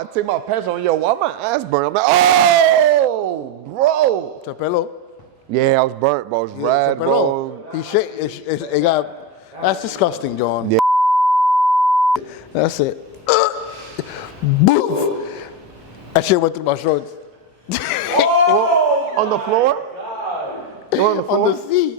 I take my pants on. Yo, why my ass burn? I'm like, oh, bro. Chapelo. Yeah, I was burnt, bro. It was red, bro. He shake. It got. That's disgusting, John. Yeah. That's it. Boof. That shit went through my shorts. Oh, on the floor? On the floor? On the seat.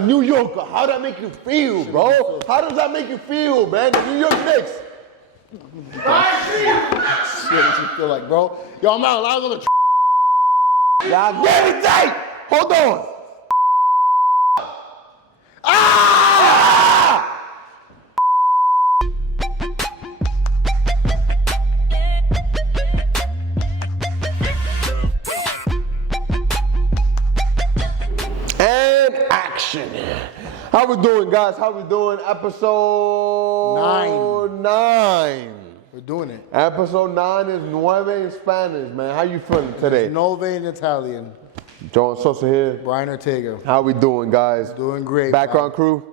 New Yorker, how that make you feel, bro? How does that make you feel, man? The New York Knicks. Shit, what you feel like, bro? Yo, I'm not allowed on the. Y'all get it tight. Hold on. Ah! And action. How we doing, guys? How we doing? Episode 9. We're doing it. Episode 9 is nueve in Spanish, man. How you feeling today? Nove in Italian. John Sosa here. Brian Ortega. How we doing, guys? Doing great. Background crew?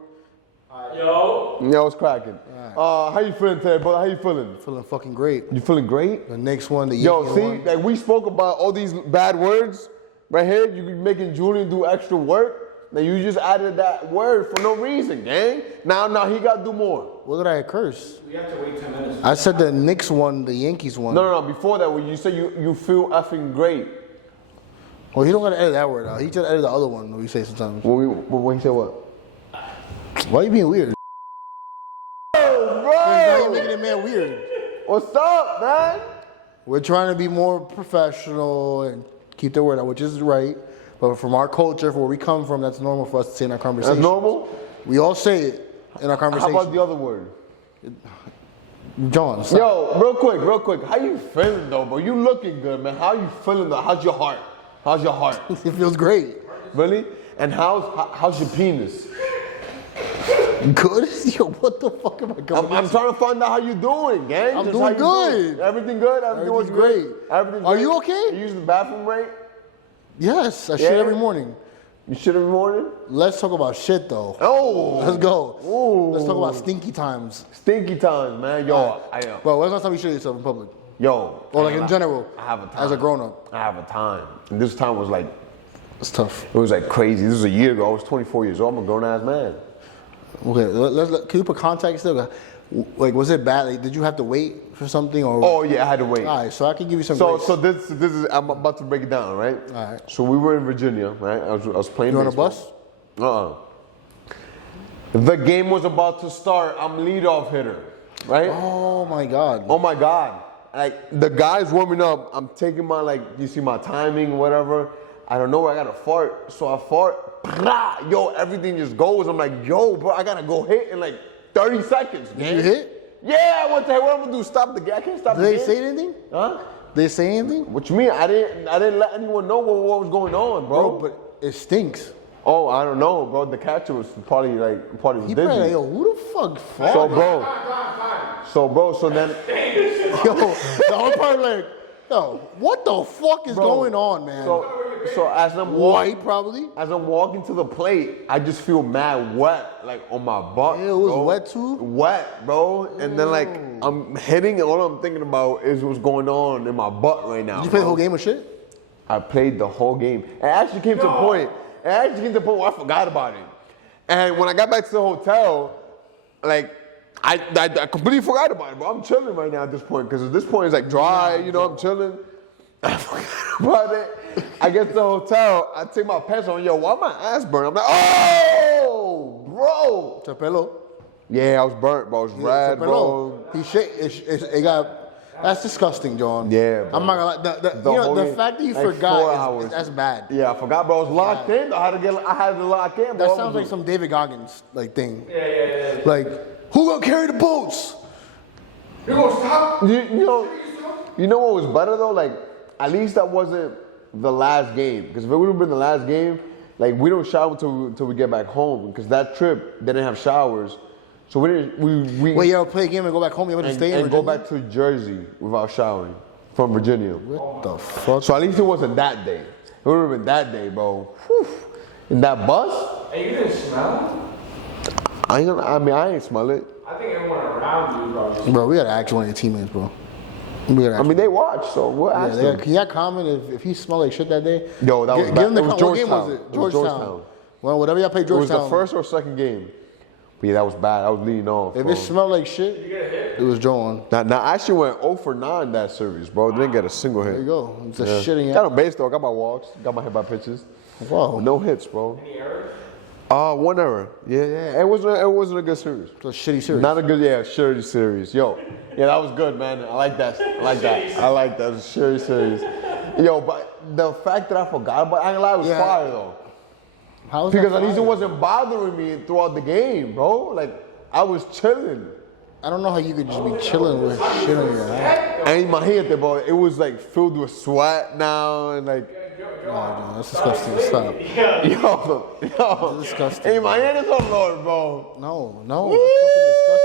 Yo. Yo, it's cracking. How you feeling today, brother? How you feeling? Feeling fucking great. You feeling great? The next one, the Yo, Yankee see, one. like we spoke about all these bad words right here. You be making Julian do extra work. Now you just added that word for no reason, gang. Now he got to do more. What did I curse? We have to wait 10 minutes. I said the Knicks one, the Yankees one. No. Before that, when you say you feel effing great. Well, he don't gotta edit that word out. He just edit the other one that we say sometimes. When he said what? Why are you being weird? Oh, Now you're bro! making it man weird. What's up, man? We're trying to be more professional and keep the word out, which is right. But from our culture, from where we come from, that's normal for us to say in our conversation. That's normal? We all say it in our conversation. How about the other word? John, stop. Yo, real quick. How you feeling, though, bro? You looking good, man. How you feeling, though? How's your heart? How's your heart? It feels great. Really? And how's your penis? Good? Yo, what the fuck am I coming I'm trying to find out how you doing, gang. I'm Just doing how you good. Doing. Everything good? Everything's great. Everything's Are great? you okay? You use the bathroom right? Yes, I shit every morning. You shit every morning? Let's talk about shit, though. Oh. Let's go. Ooh. Let's talk about stinky times. Stinky times, man. Yo, Bro, when's the last time you shit yourself in public? Yo. Or like in general? I have a time. As a grown-up? I have a time. And this time was like, It's tough. it was like crazy. This was a year ago. I was 24 years old. I'm a grown-ass man. Okay, can you put context there? Like, was it bad? Like, did you have to wait for something? Or? Oh, yeah, I had to wait. All right, so I can give you some So, grace. so this is, I'm about to break it down, right? All right. So we were in Virginia, right? I was playing You on a baseball. bus? The game was about to start. I'm leadoff hitter, right? Oh, my God. Oh my God. Like, the guy's warming up. I'm taking my, like, you see my timing, whatever. I don't know where I got to fart. So I fart. Yo, everything just goes. I'm like, yo, bro, I got to go hit in like 30 seconds, man. Did you hit? Yeah, I went to hit. What I'm going to do? Stop the game? I can't stop the game. Did they say anything? Huh? Did they say anything? What you mean? I didn't let anyone know what was going on, bro. Bro, but it stinks. Oh, I don't know, bro. The catcher was probably was He probably dizzy. like, yo, who the fuck farted? So then, Yo, the whole part like, yo, what the fuck is going on, man? so as I'm walking, White, probably? as I'm walking to the plate, I just feel mad wet, like on my butt. Yeah, it was bro. wet too? Wet, bro. And then like I'm hitting, and all I'm thinking about is what's going on in my butt right now. Did you play the bro. whole game of shit? I played the whole game. It actually came to a point. It actually came to a point where I forgot about it. And when I got back to the hotel, like I completely forgot about it, bro. I'm chilling right now at this point because at this point it's like dry, you know. I'm chilling. I forgot about it. I get to the hotel. I take my pants on. Yo, why my ass burn? I'm like, oh, bro. Chapelo. Yeah, I was burnt, bro. It was red, bro. He shit. It got. That's disgusting, John. Yeah, bro. I'm not gonna lie. The fact that you like 4 forgot hours. that's bad. Yeah, I forgot, bro. I was locked in. I had to lock in, bro. That sounds like some David Goggins like thing. Yeah. Like, who gonna carry the boats? You gonna stop? You know what was better though? Like, at least that wasn't the last game. Because if it would have been the last game, like we don't shower until we get back home. Because that trip they didn't have showers, so we didn't. We Wait, you ever play a game and go back home? You ever stay in and go Virginia? back to Jersey without showering from Virginia. What the fuck? So at least it wasn't that day. It would have been that day, bro. Whew. In that bus. Hey, you didn't smell? I ain't smell it. I think everyone around you probably. Bro, we gotta ask one of your teammates, bro. I mean, they watch, so we'll ask them. Can y'all comment if he smelled like shit that day? Yo, that was Give bad. him the It was what game Georgetown. was it? It was Georgetown. Well, whatever y'all played It was Georgetown. the first or second game. But yeah, that was bad. I was leading off. If bro. it smelled like shit, it was Joan. Now, I actually went 0 for 9 that series, bro. Didn't get a single hit. There you go. It's a shitting. Got on base though. Got my walks. Got my hit by pitches. Wow. No hits, bro. Any errors? One error. Yeah. It wasn't a good series. It's a shitty series. Not a good, shitty series. Yo, yeah, that was good, man. I like that. I like that. It was a shitty series. Yo, but the fact that I forgot about it, I ain't lie, it was fire though. How was Because that at least it fire? wasn't bothering me throughout the game, bro. Like, I was chilling. I don't know how you could just be chilling with shit on your head. And imagínate, bro, it was like filled with sweat now and like, Oh, dude, that's disgusting. Stop. yo. That's disgusting. Imagínate eso, Lord, bro. No. That's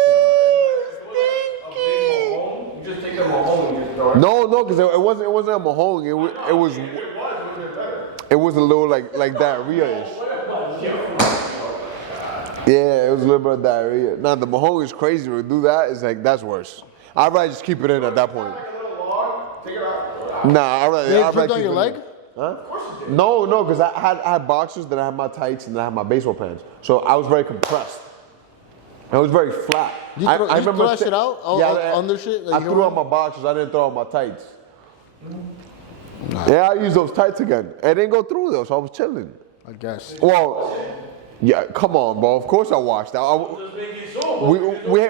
fucking You just take them home and just throw it. No, because it wasn't a Mahone. It was a little like diarrhea-ish. Yeah, it was a little bit of diarrhea. Now the Mahone is crazy. When we do that, it's like that's worse. I'd rather just keep it in at that point. Nah, I'd rather Did it keep dripped on it your in. leg? Huh? No, because I had boxers, then I had my tights, and then I had my baseball pants. So I was very compressed. I was very flat. You throw that shit out? Under shit? Like I threw out my boxers. I didn't throw out my tights. Yeah, I used those tights again. It didn't go through though, so I was chilling. I guess. Well, yeah, come on, bro. Of course I washed that.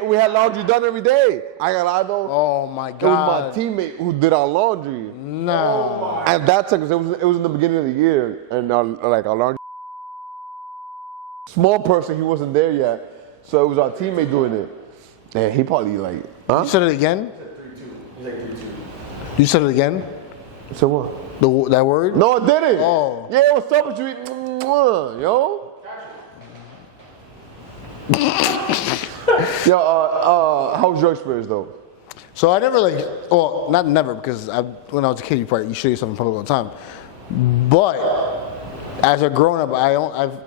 We had laundry done every day. I got lie though. Oh my It was God. my teammate who did our laundry. Nah. And that's because it was in the beginning of the year, and our laundry. Small person, he wasn't there yet, so it was our teammate doing it. And he probably like, huh? You said it again? He's like 3-2. You said it again? So what? That word? No, it didn't. Oh. Yeah, what's up with you? Yo. Yo, how was your experience though? So I never not never, because when I was a kid, you show yourself in public all the time. But as a grown up,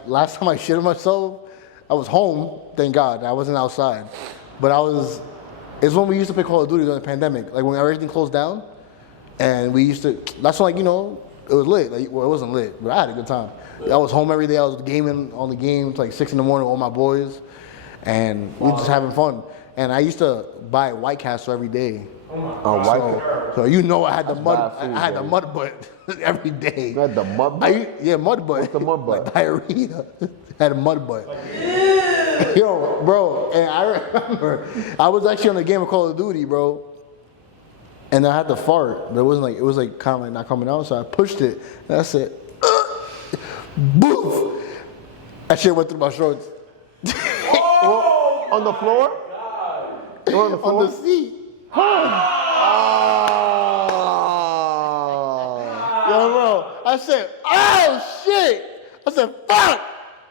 last time I shitted myself, I was home. Thank God, I wasn't outside. But it's when we used to play Call of Duty during the pandemic, like when everything closed down, and we used to. That's when, it was lit. It wasn't lit, but I had a good time. I was home every day. I was gaming on the games like 6 in the morning with all my boys, and we were just having fun. And I used to buy White Castle every day. So I had the mud. I had the mud butt every day. You had the mud butt? Yeah, mud butt. What's the mud butt? Like diarrhea. Had a mud butt. Yo, bro, and I remember I was actually on a game of Call of Duty, bro. And I had to fart, but it was like kind of like not coming out, so I pushed it, and I said, boof! That shit went through my shorts. On the floor? On the floor? On the seat. Yo, bro, I said, oh shit! I said, fuck!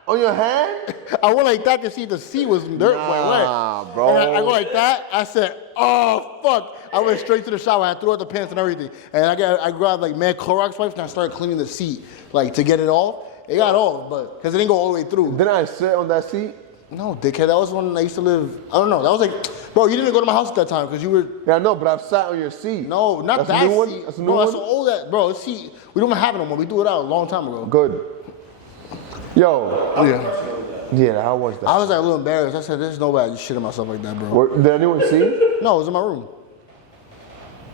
On your hand? I went like that to see if the seat was dirt wet. Bro. And I go like that. I said, "Oh fuck!" I went straight to the shower. I threw out the pants and everything. And I grabbed like mad Clorox wipes and I started cleaning the seat like to get it off. It got off, but because it didn't go all the way through. Didn't I sit on that seat? No, dickhead. That was when I used to live. I don't know. That was like, bro, you didn't go to my house at that time because you were. Yeah, I know, but I've sat on your seat. No, not That's that a new one? seat. That's a new Bro, that's one? so old that, bro. See, we don't have it no more. We threw it out a long time ago. Good. Yo. Yeah, how was that? I was like a little embarrassed. I said, "There's no way I just shit on myself like that, bro." Did anyone see? No, it was in my room.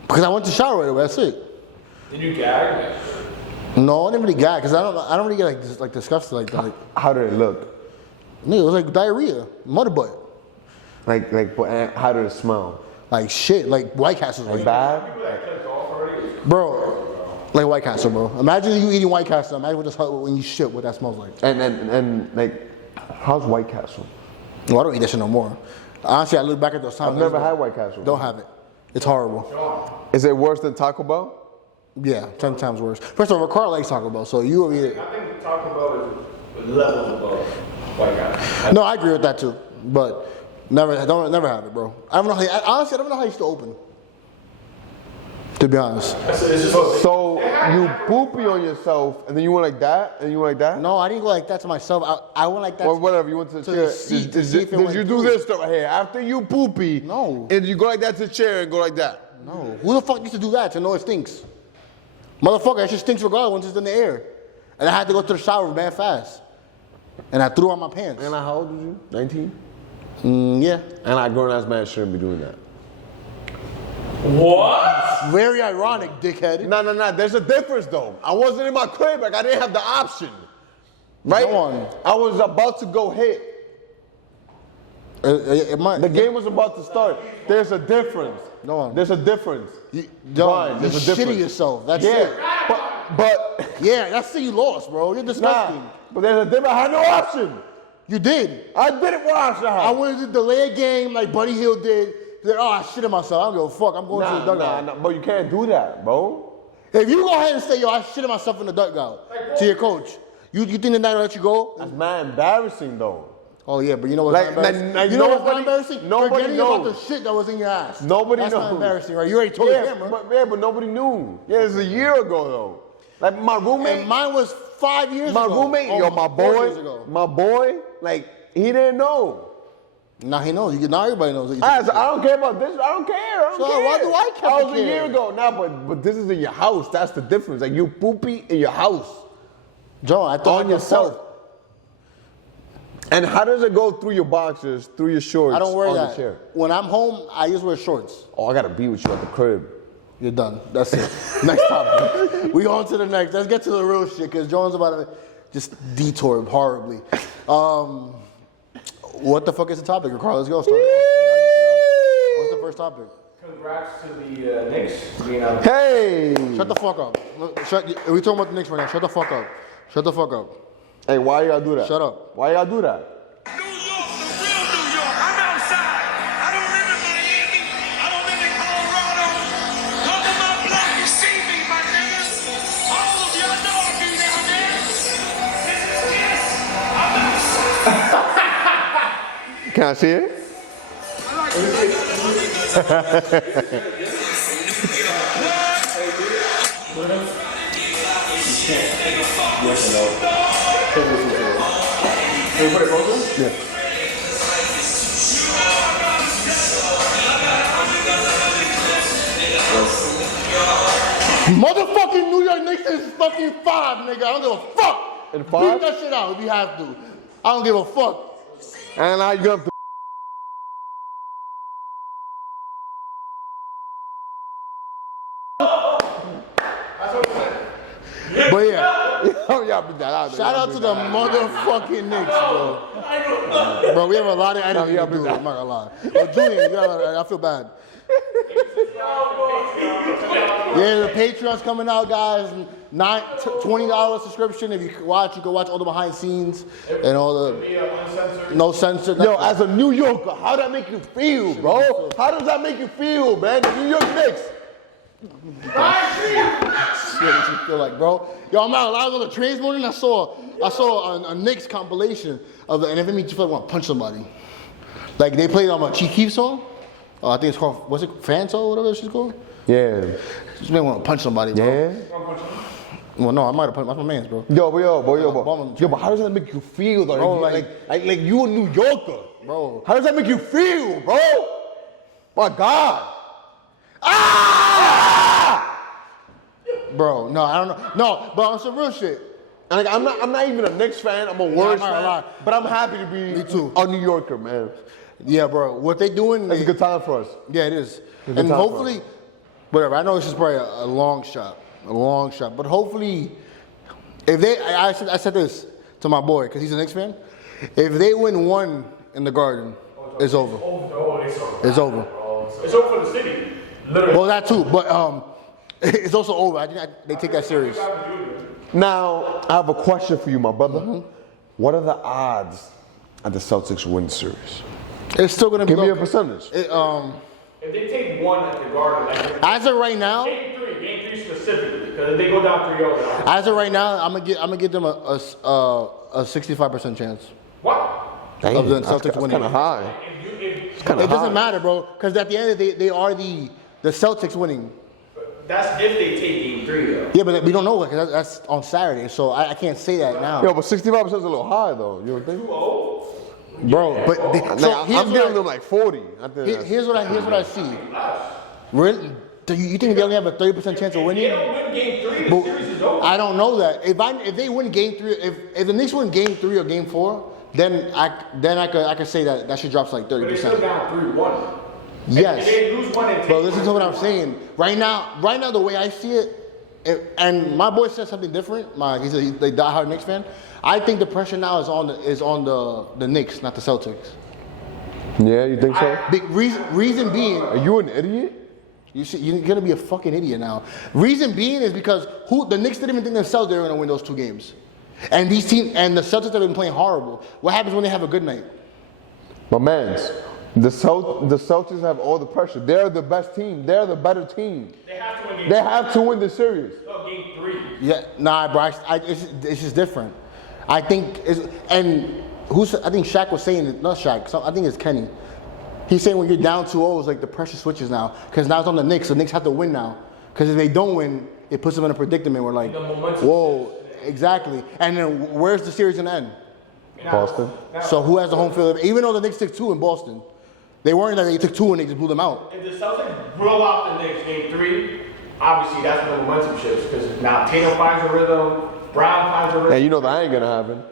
Because I went to shower right away. That's it. Did you gag? No, I didn't really gag because I don't really get like disgusted like that. Like, How did it look? nigga, it was like diarrhea, mud butt, But how did it smell? like shit, like White Castle, Like like, bad? bro, like White Castle, bro. Imagine you eating White Castle. Imagine when you shit, what that smells like. And like, how's White Castle? Well, I don't eat that shit no more. Honestly, I look back at those times. I've never had White Castle. Don't have it. It's horrible. Is it worse than Taco Bell? Yeah, 10 times worse. First of all, Ricardo likes Taco Bell, so you will eat it. I think Taco Bell is levels above White Castle. No, I agree with that too, but never have it, bro. I don't know how. Honestly, I don't know how you used to open. To be honest. It's just So you poopy on yourself, and then you went like that, and you went like that? No, I didn't go like that to myself. I went like that. Or whatever, you went to the to chair. the seat to Did, see if it did went you do through. this stuff right here? After you poopy, No. and you go like that to the chair and go like that? No. Who the fuck used to do that to know it stinks? Motherfucker, that shit stinks regardless once it's in the air. And I had to go to the shower man fast. And I threw on my pants. And how old was you? 19? Yeah. And a grown-ass man shouldn't be doing that. what? Very ironic, dickhead. No. There's a difference, though. I wasn't in my crib. Like, I didn't have the option. Right? Go on. I was about to go hit. The game was about to start. There's a difference. Go on. There's a difference. Brian, there's you're a difference. shitting yourself. That's Yeah, it. but Yeah, that's it. You lost, bro. You're disgusting. nah. But there's a difference. I had no option. You did. I didn't watch the I house. wanted to delay a game like Buddy Hield did. Said, oh, I shit in myself. I don't give a fuck. I'm going to the dugout. Nah, but you can't do that, bro. If you go ahead and say, yo, I shit in myself in the dugout to your coach, you think the night will let you go? That's mad embarrassing, though. Oh, yeah, but you know what's Like, not embarrassing? like you know what's not nobody- embarrassing? nobody Forgetting about knows. the shit that was in your ass. Nobody That's knows. not embarrassing, right? You already told the camera. but nobody knew. Yeah, it's a year ago, though. Like, my roommate. And mine was 5 years My ago. roommate, Oh, yo, my 4 years boy, ago. like, he didn't know. Now he knows. Now everybody knows. That I don't care about this. I don't care. I don't So care. why do I care That to was a year care? ago. Nah, but this is in your house. That's the difference. Like, you poopy in your house. John, I thought On yourself. And how does it go through your boxers, through your shorts, I don't wear on that. the chair? When I'm home, I just wear shorts. Oh, I gotta be with you at the crib. You're done. That's it. Next topic. We on to the next. Let's get to the real shit because John's about to just detour horribly. What the fuck is the topic, Carl? Let's go. Start it off. What's the first topic? Congrats to the Knicks being out. Hey! Shut the fuck up. We talking about the Knicks right now. Shut the fuck up. Shut the fuck up. Hey, why you gotta do that? Shut up. Why you gotta do that? New York, the real New York. I'm outside. I don't live in Miami. I don't live in Colorado. Come to my block and see me, my niggas. All of y'all know I'll be down there. This is Kiss. I'm outside. Can I see it? Motherfucking New York Knicks is fucking 5, nigga. I don't give a fuck. In 5? Beat that shit out if you have to. I don't give a fuck. And now you have to. But yeah, Y'all be that out. shout out to the motherfucking Knicks, bro. Bro, we have a lot of editing to do. I'm not gonna lie. But Julian, I feel bad. Yeah, the Patreon's coming out, guys. $20 subscription. If you can watch all the behind scenes and all the no censor. Yo, as a New Yorker, how that make you feel, bro? How does that make you feel, man? The New York Knicks. Shit, what you feel like, bro? Yo, I'm not allowed to go to the train this morning. I saw a Knicks compilation of the, and if it makes you feel like want to punch somebody. Like they played on a Chief Keef song. I think it's called, what's it, Fanto, whatever she's called? Yeah. Just made me want to punch somebody, bro. Yeah. Well, no, I might have punched, that's my man's, bro. Yo, but how does that make you feel, though? Bro, like you a New Yorker. Bro. How does that make you feel, bro? My God. Ah! Bro, no, I don't know. No, but on some real shit. And like, I'm not even a Knicks fan. I'm a Warriors I'm not gonna lie. fan. But I'm happy to be Me too. a New Yorker, man. Yeah, bro, what they doing. It's a good time for us. Yeah, it is. good And time hopefully, whatever, I know this is probably a long shot. But hopefully, if they, I said this to my boy, because he's a Knicks fan. If they win one in the Garden, it's over. It's over. It's over for the city. Literally. Well, that too, but it's also over. I think they take that serious. Now, I have a question for you, my brother. What are the odds that the Celtics win the series? It's still gonna be. Give me a percentage. If they take one at the Garden, like As of right now, game three specifically, because if they go down 3-0, I'm gonna give them a 65% chance what? Dang, of the that's Celtics winning. kind of high. If Kind It of doesn't high. matter, bro, because at the end of the day, they are the Celtics winning. That's if they take game 3, though. Yeah, but we don't know because that's on Saturday, so I can't say that now. Yo, but 65% is a little high though. You don't think? 2-0? Bro, but I'm giving them like 40. I think here's what I see. Really? You think they only have a 30% chance of winning? If they don't win game 3, the series is over. I don't know that. If they win game 3, if the Knicks win game 3 or game 4, then I could say that shit drops like 30%. But they still down 3-1. Yes. If they lose one and take But listen to what I'm saying. Right now, the way I see it, and my boy said something different. He's a diehard Knicks fan. I think the pressure now is on the Knicks, not the Celtics. Yeah, you think so? Big reason being, Are you an idiot? you're gonna be a fucking idiot now. Reason being is because the Knicks didn't even think themselves they were gonna win those 2 games, and these teams and the Celtics have been playing horrible. What happens when they have a good night? My man's. The Celtics have all the pressure. They're the best team. They're the better team. They have to win game They have to win the series. game 3. Yeah, nah, bro. It's just different. I think I think Shaq was saying it. Not Shaq. I think it's Kenny. He's saying when you're down 2-0, it's like the pressure switches now because now it's on the Knicks. The Knicks have to win now because if they don't win, it puts them in a predicament where like, whoa, exactly. And then where's the series gonna end? Boston. So who has the home field? Even though the Knicks took 2 in Boston, they weren't that they took 2 and they just blew them out. If the Celtics roll out the Knicks game 3, obviously that's when the momentum shifts because now Tatum finds a rhythm, Brown finds a rhythm. Hey, you know that ain't gonna happen.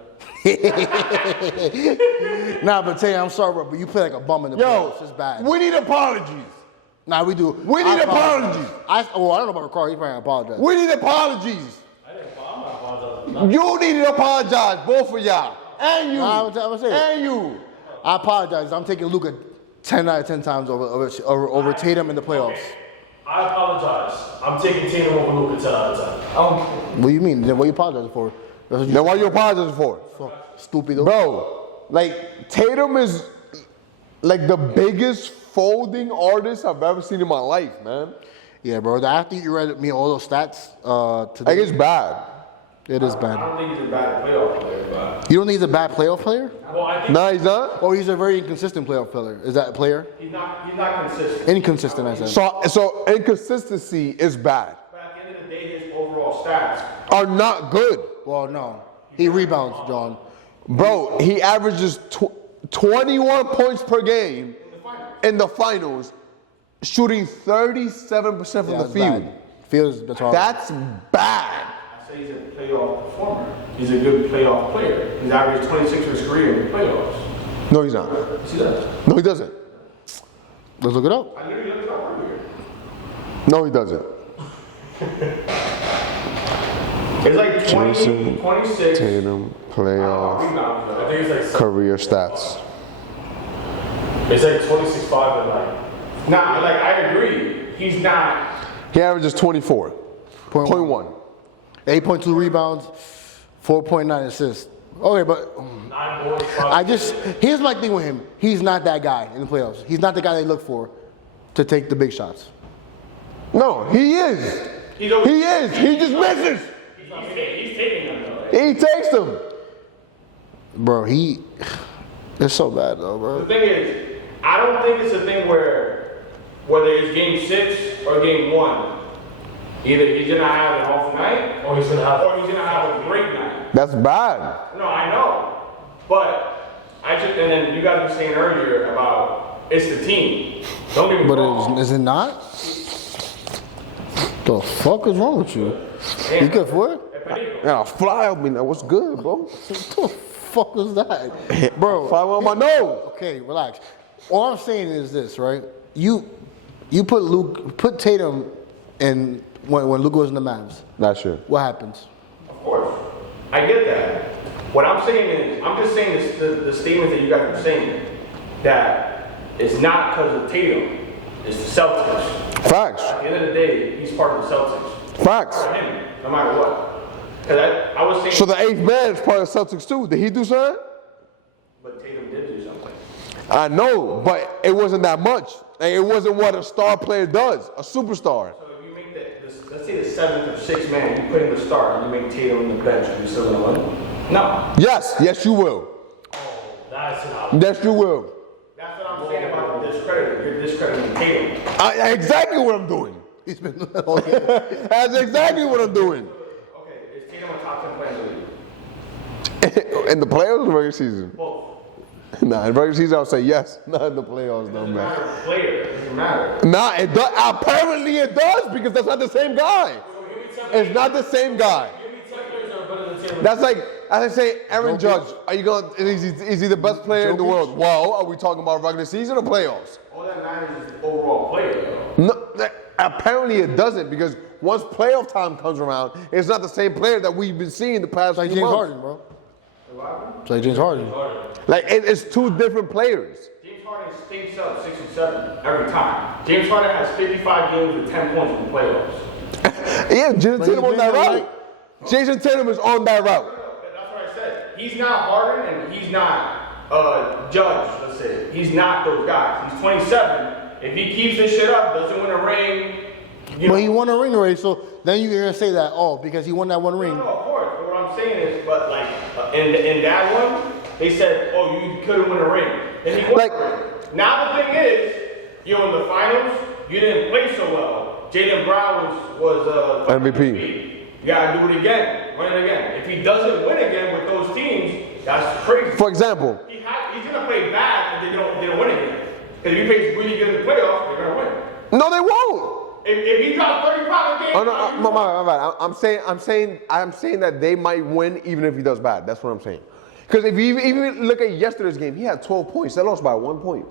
Nah, but tell you, I'm sorry, bro, but you play like a bum in the playoffs. It's bad. we need apologies. Nah, we do. We need apologies. I don't know about Ricardo. He's probably gonna apologize. We need apologies. I'm not apologizing. You need to apologize, both of y'all. And you. Nah, I'm saying. And you. I apologize. I'm taking Luka 10 out of 10 times over Tatum in the playoffs. Okay. I apologize. I'm taking Tatum over Luka 10 out of 10. What do you mean? Then what are you apologizing for? That's what you Then why you apologizing for? Stupid. Bro, like Tatum is like the biggest folding artist I've ever seen in my life, man. Yeah, bro. After you read me all those stats today, Like it's bad. it is I bad. don't think he's a bad playoff player, but You don't think he's a bad playoff player? well, I think Nah, he's not. Or he's a very inconsistent playoff player? Is that a player? he's not consistent. Inconsistent, I said. So inconsistency is bad. But at the end of the day, his overall stats. Are not good. Well, no. He rebounds, John. Bro, he averages 21 points per game in the finals, shooting 37% from the field. That's hard. That's bad. I say he's a playoff performer. He's a good playoff player. He's averaged 26 for his career in the playoffs. No, he's not. Yes, he does. No, he doesn't. Let's look it up. I literally looked it up earlier. No, he doesn't. It's like 20, Jason 26. Tatum, playoff, Rebounds, though. I think it's like career stats. it's like 26-5 and like. Nah, like I agree. He's not. He averages 24.1. 8.2 rebounds, 4.9 assists. Okay, but 9 boards. here's my thing with him. He's not that guy in the playoffs. He's not the guy they look for to take the big shots. No, he is. He is. He just misses. He's taking them though. He takes them. Bro, it's so bad though, The bro. thing is, I don't think it's a thing where whether it's game 6 or game 1, either he's gonna have an off night or he's gonna have a great night. That's bad. No, I know, but and then you guys were saying earlier about it's the team. Don't get me But wrong. is it not? The fuck is wrong with you? You good for it? Yeah, fly on me now. What's good, bro? What the fuck was that? Bro. Fly on my nose. Okay, relax. All I'm saying is this, right? You put Tatum in when Luka was in the Mavs. That's true. What happens? Of course, I get that. What I'm saying is, I'm just saying this, the statements that you guys are saying that it's not because of Tatum, it's the Celtics. Facts. At the end of the day, he's part of the Celtics. Facts. For him, no matter what. Because I was saying. So the 8th man is part of the Celtics too. Did he do something? But Tatum did do something. I know, but it wasn't that much. Like, it wasn't what a star player does, a superstar. So if you make let's say the 7th or 6th man, you put in the start and you make Tatum on the bench, are you still gonna win? No. Yes, you will. That's not. Yes, you will. That's what I'm saying about the discredit. You're discrediting Tatum. Exactly what I'm doing. He's been all game. That's exactly what I'm doing. Okay, is Tatum a top 10 player in the league? In the playoffs or regular season? Both. Nah, in regular season I'll say yes. Not in the playoffs, no, Doesn't man. matter player. It doesn't matter. Nah, it does. Apparently it does because that's not the same guy. It's not the same guy. That's like, as I say, Aaron Judge. Are you going? Is he the best player in the world? Well, are we talking about regular season or playoffs? All that matters is the overall player, though. No, apparently it doesn't because once playoff time comes around, it's not the same player that we've been seeing the past Like few James months. Harden, bro. It's like James Harden. Like it's two different players. James Harden stinks up 6 and 7 every time. James Harden has 55 games with 10 points in the playoffs. Yeah, Jason But Tatum he's on that been route. Jason Tatum is on that route. That's what I said. He's not Harden and he's not Judge, let's say. He's not those guys. He's 27. If he keeps this shit up, doesn't win a ring, But he won a ring already, so then you're gonna say that, oh, because he won that one ring. No, of course. But what I'm saying is, but like in that one, they said, oh, you couldn't win a ring. And he won a ring. Now the thing is, in the finals, you didn't play so well. Jaylen Brown was MVP. You gotta do it again, win it again. If he doesn't win again with those teams, that's crazy. For example, He's gonna play bad if they don't win again. Because if he plays really good in the playoffs, they're gonna win. no, they won't. If he drops 35 a game, Oh no, my bad. I'm saying that they might win even if he does bad. That's what I'm saying. Because if you even look at yesterday's game, he had 12 points. They lost by 1 point.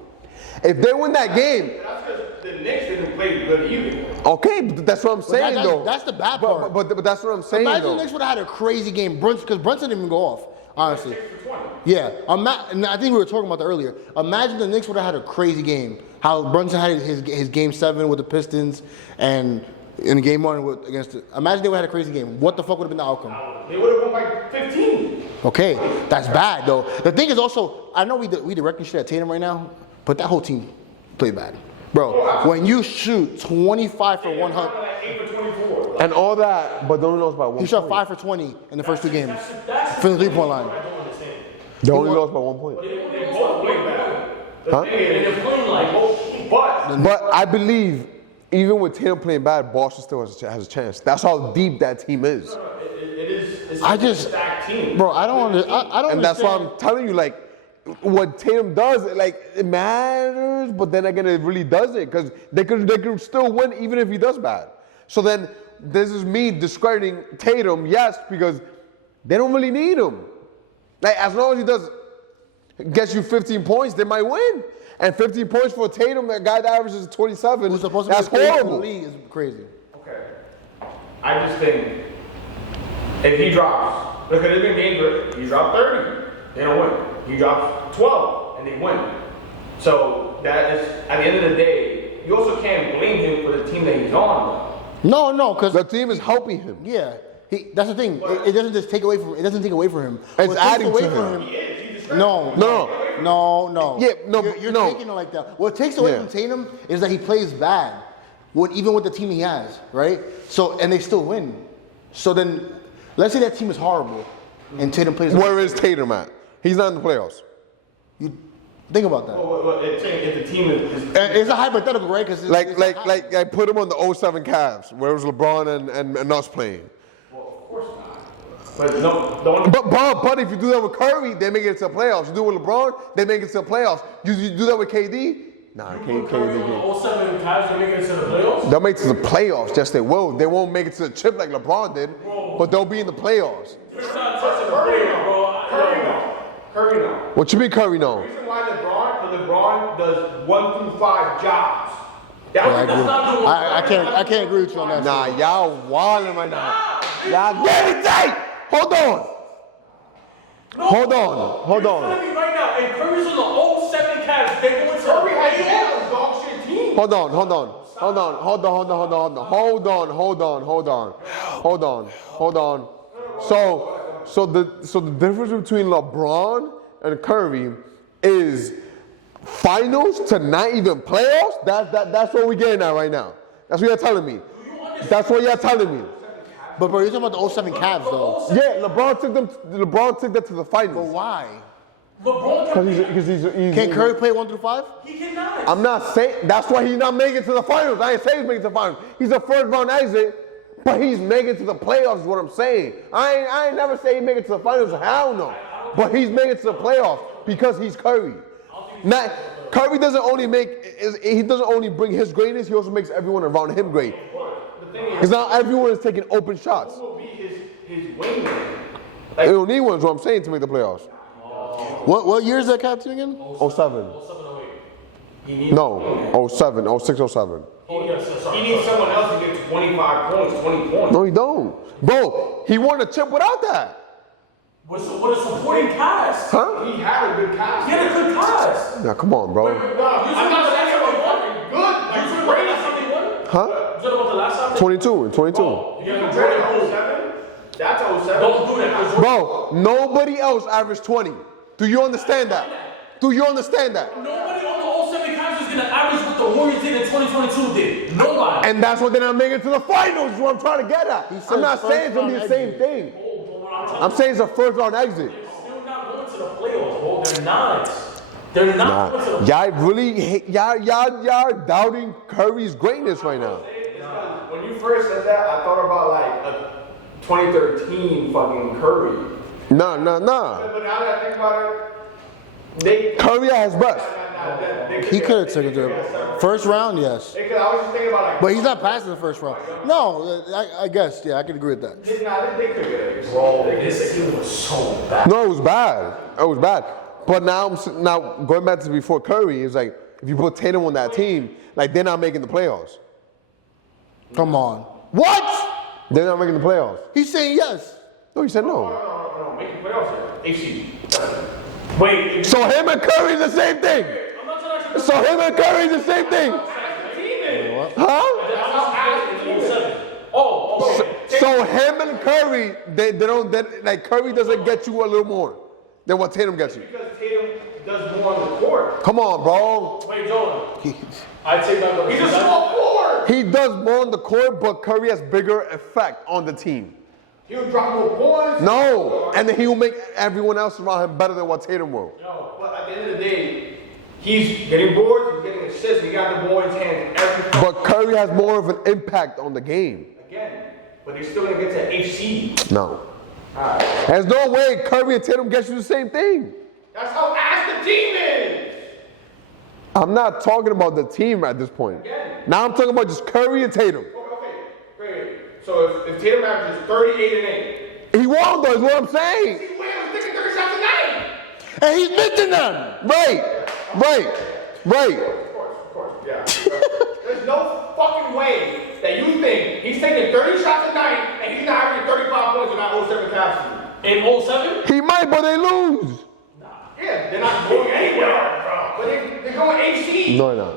If they win that game, that's because the Knicks didn't play good either. okay, but that's what I'm saying though. That's the bad part. But that's what I'm saying Imagine though. the Knicks would have had a crazy game, because Brunson didn't even go off, honestly. 6 for 20. Yeah, and I think we were talking about that earlier. Imagine the Knicks would have had a crazy game. How Brunson had his game 7 with the Pistons, and in game 1 against. Imagine they would have had a crazy game. What the fuck would have been the outcome? They would have won by 15. Okay, that's bad though. The thing is also, I know we directly shit at Tatum right now, but that whole team played bad, bro. When you shoot 25 for 100, 8 for 24. And all that, but they only lost by 1 he point. shot 5 for 20 in the first 2 games from the 3-point line. They only lost by 1 point. They both played bad. Huh? They're playing like both. But But I believe even with Tatum playing bad, Boston still has a chance. That's how deep that team is. it's I a stacked team. bro, I don't understand. And that's why I'm telling you, like, what Tatum does, like, it matters, but then again, it really doesn't, because they could still win even if he does bad. So then, this is me discrediting Tatum, yes, because they don't really need him. Like, as long as he gets you 15 points, they might win. And 15 points for Tatum, a guy that averages 27, Who's supposed to that's be the horrible. league is crazy. Okay. I just think if he drops, look at it in games where he dropped 30, they don't win. He drops 12 and they win. So that is, at the end of the day, you also can't blame him for the team that he's on. No, because The team is helping him. yeah, that's the thing. It doesn't just take away from. It doesn't take away from him. It's What adding takes away to from him. No. Yeah, no, You're no. taking it like that. What takes away Yeah. from Tatum is that he plays bad, even with the team he has, right? So and they still win. So then, let's say that team is horrible, and Tatum plays. Where is Tatum at? He's not in the playoffs. You think about that. Well, if the team is And it's a hypothetical, right? Because Like I put him on the 07 Cavs, where it was LeBron and us playing. well, of course not. But no, don't. But if you do that with Curry, they make it to the playoffs. You do it with LeBron, they make it to the playoffs. You do that with KD? Nah, KD. 07 Cavs are making it to the playoffs? They'll make it to the playoffs. Yes, they will. They won't make it to the chip like LeBron did, but they'll be in the playoffs. It's not touching the playoffs, bro. Curry no. What you mean Curry no? The reason why LeBron does 1 through 5 jobs. That I was agree. I can't agree with you on that. Nah, y'all wildin' right now. Y'all get it tight. Hold on. Hold on. You're telling me right now, if Curry's on the 07 Cavs, they go into the Curry has playoffs? a dog shit team. Hold on. So the difference between LeBron and Curry is finals to not even playoffs. That's what we're getting at right now. That's what you're telling me. That's what you're telling me. But bro, you're talking about the 07 Cavs though. Yeah, LeBron took them to the But finals. why? LeBron can Because he's Can Curry play 1 through 5? He cannot. I'm not saying that's why he's not making it to the finals. I ain't saying he's making it to the finals. He's a first round exit, but he's making it to the playoffs. Is what I'm saying. I ain't never say he make it to the finals. Hell no. But he's making it to the playoffs because he's Curry. Not Curry doesn't only bring his greatness. He also makes everyone around him great. Because now everyone is taking open shots. Who will be his wingman? They don't need one. Is what I'm saying to make the playoffs. What year is that captain again? 07. No, 07, 06, 07. He needs someone else to get 25 points, 20 points. No, he don't. Bro, he won a chip without that. With a supporting cast. Huh? He had a good cast. He had a good cast. Now, come on, bro. I'm not saying they were fucking good. You Like, said about the last time they won? Huh? You said about the last time they 22 and 22. Oh, you You got traded Jordan 07? That's 07. Don't do that, because Bro, nobody else averaged 20. Do you understand that? Do you understand that? nobody on the 07 Cavs is going to average what the Warriors did in 2022 did. Nobody. And that's what they're not making it to the finals, is what I'm trying to get at. said I'm not saying it's going to be the same thing. I'm saying it's a first round exit. Still not going to the playoffs, bro. They're not. They're not going to the Y'all really hate, y'all doubting Curry's greatness right now. When you first said that, I thought about like a 2013 fucking Curry. Nah. But now that I think about it, Curry at his best. He could have taken the first round, yes. I was just thinking about like. But he's not passing the first round. No, I guess, yeah, I can agree with that. They could get it. Bro, this team was so bad. No, it was bad. It was bad. But now going back to before Curry, it's like if you put Tatum on that team, like they're not making the playoffs. Come on. What? They're not making the playoffs. He's saying yes. No, he said no. No, making playoffs here. AC. Wait. So him and Curry the same thing. I'm not trying to So him and Curry the same thing. Huh? Oh, okay. So him and Curry, they don't like Curry doesn't get you a little more than what Tatum gets you. Because Tatum does more on the court. Come on, bro. Wait, Jordan. I take back what I He's a said. small forward. He does more on the court, but Curry has bigger effect on the team. He'll drop more points. No, and then he will make everyone else around him better than what Tatum will. No, but at the end of the day, he's getting boards, he's getting assists, he got the ball in his hands every time. But Curry has more of an impact on the game. Again, but he's still gonna get to HC. No. Alright. There's no way Curry and Tatum get you the same thing. That's how ass the team is. I'm not talking about the team at this point. Again. Now I'm talking about just Curry and Tatum. Okay, great. So if Tatum averages 38 and 8, He won't though, is what I'm saying. he wins taking 30 shots a night. And he's missing them. Right. Of course, yeah. There's no fucking way that you think he's taking 30 shots a night and he's not averaging 35 points in that 07 Cavs team. In 07? He might, but they lose. Yeah, they're not going anywhere, bro. But they're going HC. No, they're not.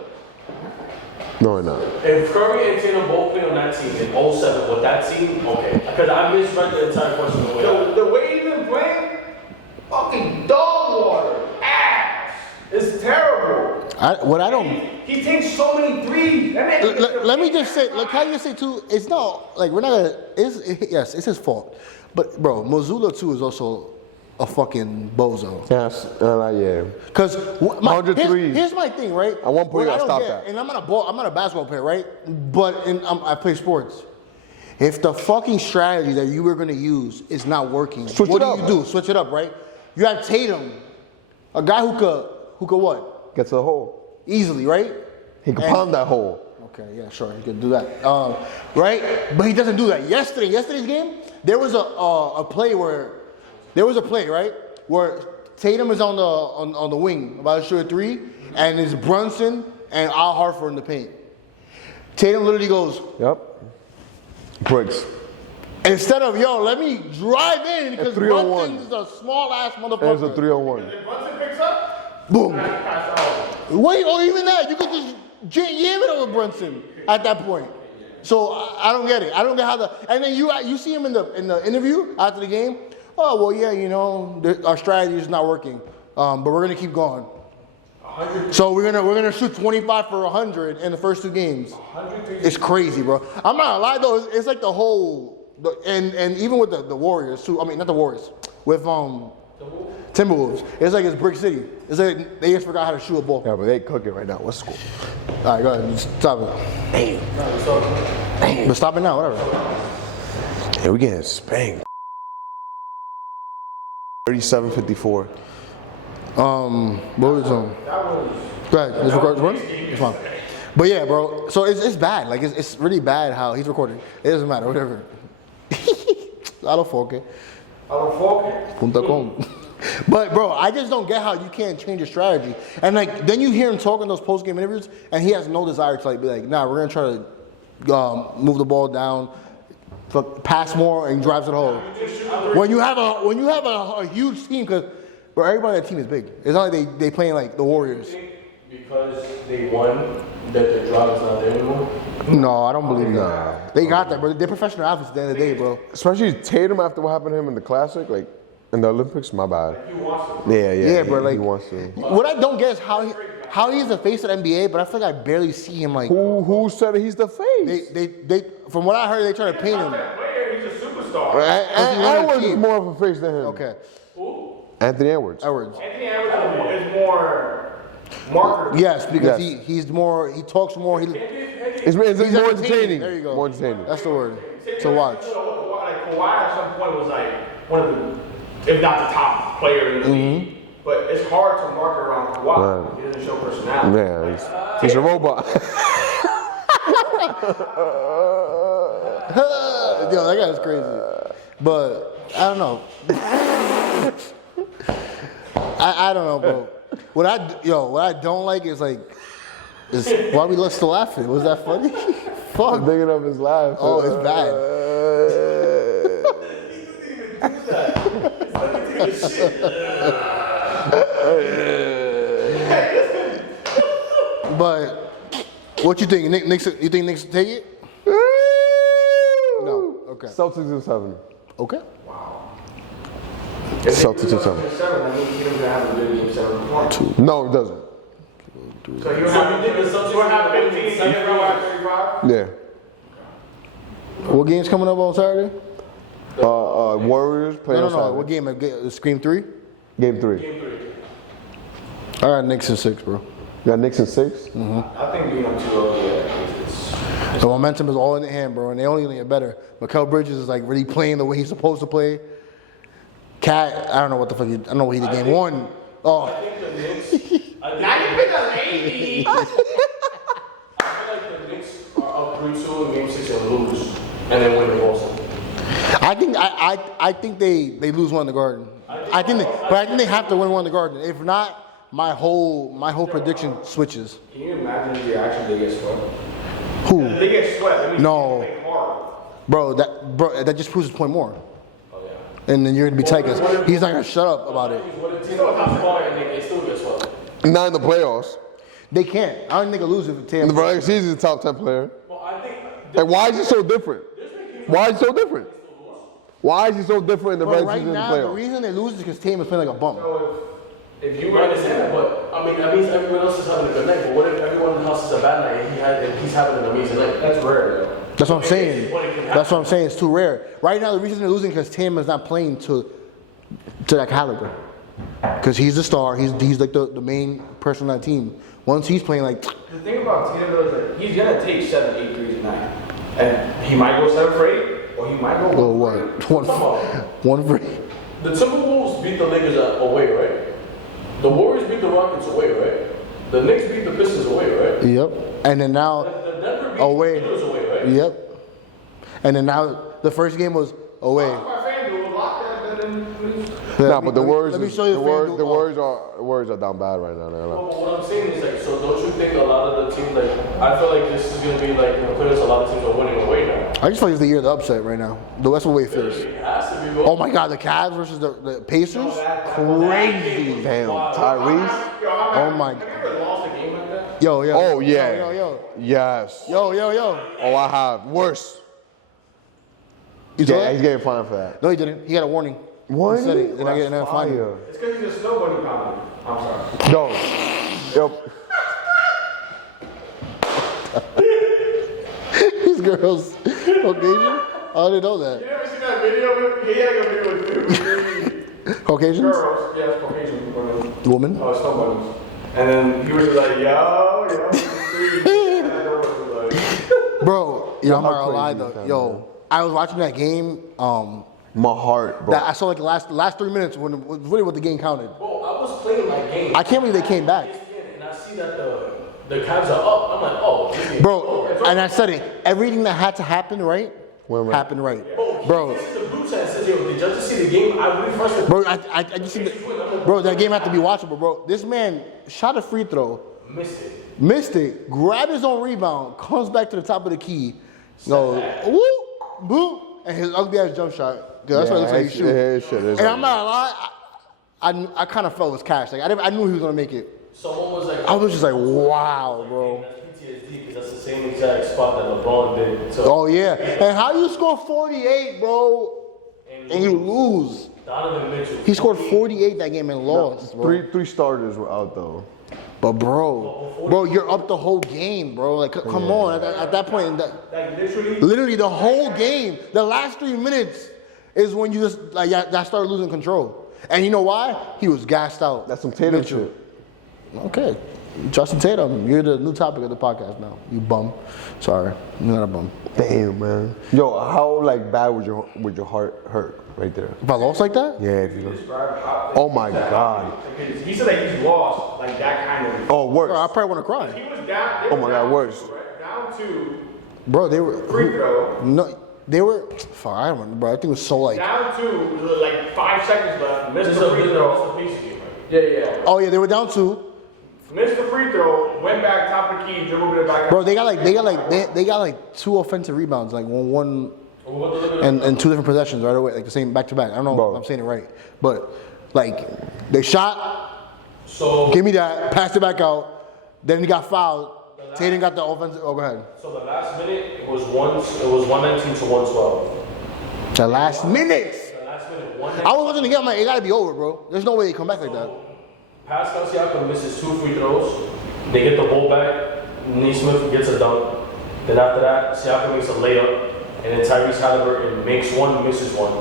No, they're not. If Curry and Tatum both play on that team in 07 with that team, okay. Because I misread the entire question the way The way he's been playing, fucking dog water, ass. It's terrible. He takes so many threes. That man Let me just say, like how you say too, it's not like we're not gonna. Yes, it's his fault. But bro, Mazzulla too is also a fucking bozo. Yes, yeah. Because 103. here's my thing, right? At one point, What you I gotta don't stop get, that. And I'm not a basketball player, right? But I play sports. If the fucking strategy that you were gonna use is not working, Switch what it up. do you do? Switch it up, right? You have Tatum, a guy who could what? Get to the hole. Easily, right? He can And- pound that hole. Okay, yeah, sure, he can do that. Right? But he doesn't do that. Yesterday's game, there was a play, right? Where Tatum is on the wing, about to shoot a three, and it's Brunson and Al Horford in the paint. Tatum literally goes, Yep. Bricks. instead of, let me drive in, because 3-on-1. Brunson is a small ass There's a motherfucker. 3-on-1. If Brunson picks up, Boom. pass out. Wait, or even that, you could just jam it over Brunson at that point. So I don't get it. I don't get how and then you see him in the interview after the game. Oh well, yeah, our strategy is not working, but we're gonna keep going. So we're gonna shoot 25 for 100 in the first two games. It's crazy, bro. I'm not gonna lie though. It's like the whole and even with the Warriors too. I mean, not the Warriors. With Timberwolves. It's like it's Brick City. It's like they just forgot how to shoot a ball. Yeah, but they cooking right now. What's the score? All right, go ahead. Stop it. But stop it now, whatever. Yeah, we getting spanked. 37-54. What was Go ahead. It's recording. It's fine. But yeah, bro. So it's bad. Like it's really bad how he's recording. It doesn't matter. Whatever. Alofoque. .com. But bro, I just don't get how you can't change your strategy. And like then you hear him talking those post game interviews, and he has no desire to like be like, nah, we're gonna try to move the ball down, pass more, and drive to the hole. When you have a huge team, because bro, everybody on that team is big. It's not like they playing like the Warriors. Because they won, that their job is not there anymore? No, I don't believe that. They got that, bro. They're professional athletes at the end of the day, bro. Especially Tatum after what happened to him in the Classic, like in the Olympics. My bad. He wants to. Yeah, bro. Like he wants to. What I don't get is how he's the face of the NBA, but I feel like I barely see him like. Who said he's the face? They from what I heard, they try to paint him. Player, he's a superstar. Edwards is more of a face than him. Okay. Anthony Edwards. Anthony Edwards is more marker. Yes, because Yes. he talks more. It's more entertaining. entertaining. There you go. More entertaining. That's the word to watch. Like Kawhi at some point was like one of the, if not the top player in the league. But it's hard to mark around Kawhi. Right. He doesn't show personality. Yeah, he's a robot. Yo, that guy's crazy. But I don't know. I don't know, bro. What I don't like is why we still laughing. Was that funny? Fuck. I'm thinking of his laugh. Oh, it's bad. But what you think? Knicks? You think Knicks take it? No. Okay. Celtics in 7. Okay. Celtics in 7. 7, that means he doesn't have a good game 7 performance. No, it doesn't. So you don't have 15 in a row at 35? Yeah. What game's coming up on Saturday? Warriors play on No. Saturday. What game? Scream 3? Game 3. I got Knicks in 6, bro. You got Knicks in 6? I think being up 2-0, The momentum is all in the hand, bro, and they only gonna get better. Mikal Bridges is like really playing the way he's supposed to play. Cat, I don't know what the fuck. I don't know what he did game 1. Oh. I think the Knicks. Now you pick a lady. I feel like the Knicks are up 3-2 in game 6 and lose, and then win the Boston. I think they lose one in the Garden. I think they have to win one in the Garden. If not, my whole prediction switches. Can you imagine the reaction they get swept? Who? If they get swept, that means No. they play hard. Bro, that just proves his point more. And then you're gonna be tight because he's not gonna shut up about it. What if teams are top scorer and they still get swept? Not in the playoffs. They can't. I don't think they'll lose if In the Tatum. regular season, he's a top 10 player. Well, I think. And why is he so different? Why is he so different? Why is he so different in the Bro, regular right season and now, the the playoffs? reason they lose is because Tatum is playing like a bum. So if you You understand that, but I mean, that means everyone else is having a good night. But what if everyone else is a bad night and he's having an amazing night? that's rare. That's what I'm saying. That's what I'm saying. It's too rare. Right now, the reason they're losing is because Tatum is not playing to that caliber. Because he's the star. He's like the main person on that team. Once he's playing like. The thing about Tatum though is that he's gonna take 7, 8 threes a night, and he might go 7 for 8, or he might go 1 Well, for 8. one free. The Timberwolves beat the Lakers away, right? The Warriors beat the Rockets away, right? The Knicks beat the Pistons away, right? Yep. And then now. The Denver beat Away. the Clippers away, right? Yep. And then now the first game was away. My fan will lock that better than Nah, but the Warriors, Let me show you the Warriors are down bad right now. They're like, But what I'm saying is like, so don't you think a lot of the teams like, I feel like this is gonna be like in the playoffs, a lot of teams are winning away now. I just feel like it's the year of the upset right now. That's the way it feels. It has to be. Bro. Oh my God, the Cavs versus the Pacers? Crazy. damn, Tyrese. Oh my. Have you ever lost a game like that? Yo. Oh, yeah. Yo. Yes. Yo. Oh, I have. Worse. You saw Yeah, that? he's getting fined for that. No, he didn't. He got a warning. What? He said it. Then I get another fine. It's because he's a snow bunny comedy. I'm sorry. No. Yep. These girls. Caucasian? I didn't know that. You ever seen that video of him? He had a video with Caucasians? Girls, yes, Caucasian women. Woman? Snow bunnies. And then he was just like, yo. Bro, yo, I'm not how gonna lie crazy is though. that, Yo, I was watching that game. My heart, bro. That I saw like the last 3 minutes when really what the game counted. Bro, I was playing my game. I can't believe they came back. And I see that the Cavs are up. I'm like, oh, this game. Bro, and I said it. Everything that had to happen right, Went right. happened right. Bro, This is the group chat and says, yo, did y'all just see the game? I really first. bro, I just see bro, that game had to be watchable, bro. This man shot a free throw, missed it, grabbed his own rebound, comes back to the top of the key, goes, whoop, boop, and his ugly ass jump shot. That's what it looks like he shoot. And I'm not gonna lie, I kind of felt it was cash. Like I knew he was gonna make it. Someone was like, I was just like, wow, bro. That's PTSD because that's the same exact spot that LeBron did. So, Oh yeah, and how you score 48, bro, and you lose? Donovan Mitchell. He scored 48 that game and lost, bro. Three starters were out though. But bro, you're up the whole game, bro. Like, come on. At that point, Like literally the whole game, the last 3 minutes is when you just like that started losing control. And you know why? He was gassed out. That's some Tatum Mitchell. shit. Okay, Justin Tatum, you're the new topic of the podcast now. You bum. Sorry, you're not a bum. Damn, man. Yo, how like bad would your heart hurt right there? If I lost like that? Yeah, if you Oh my God. He said that he's lost, like that kind of. Oh, worse. Bro, I probably want to cry. He was down. Oh my God, worse. Down to Bro, they were free throw. No, they were. Fuck, I don't remember, bro. I think it was so like. Down to like 5 seconds left. Missed This the is a free big throw. Yeah. Oh yeah, they were down 2. Missed the free throw. Went back top of the key. Dribbled it back. Bro, they got like 2 offensive rebounds, like one and 2 different possessions right away, like the same back to back. I don't know Bro. if I'm saying it right, but like they shot, So, give me that, passed it back out, then he got fouled. Tatum got the offensive. Oh, go ahead. so the last minute, it was 119 to 112. The last minute. The last minute, 119. I was watching the game. I'm like, it gotta be over, bro. There's no way they come back like that. Pascal Siakam misses 2 free throws. They get the ball back. Neesmith gets a dunk. Then after that, Siakam makes a layup. And then Tyrese Halliburton makes 1, misses 1,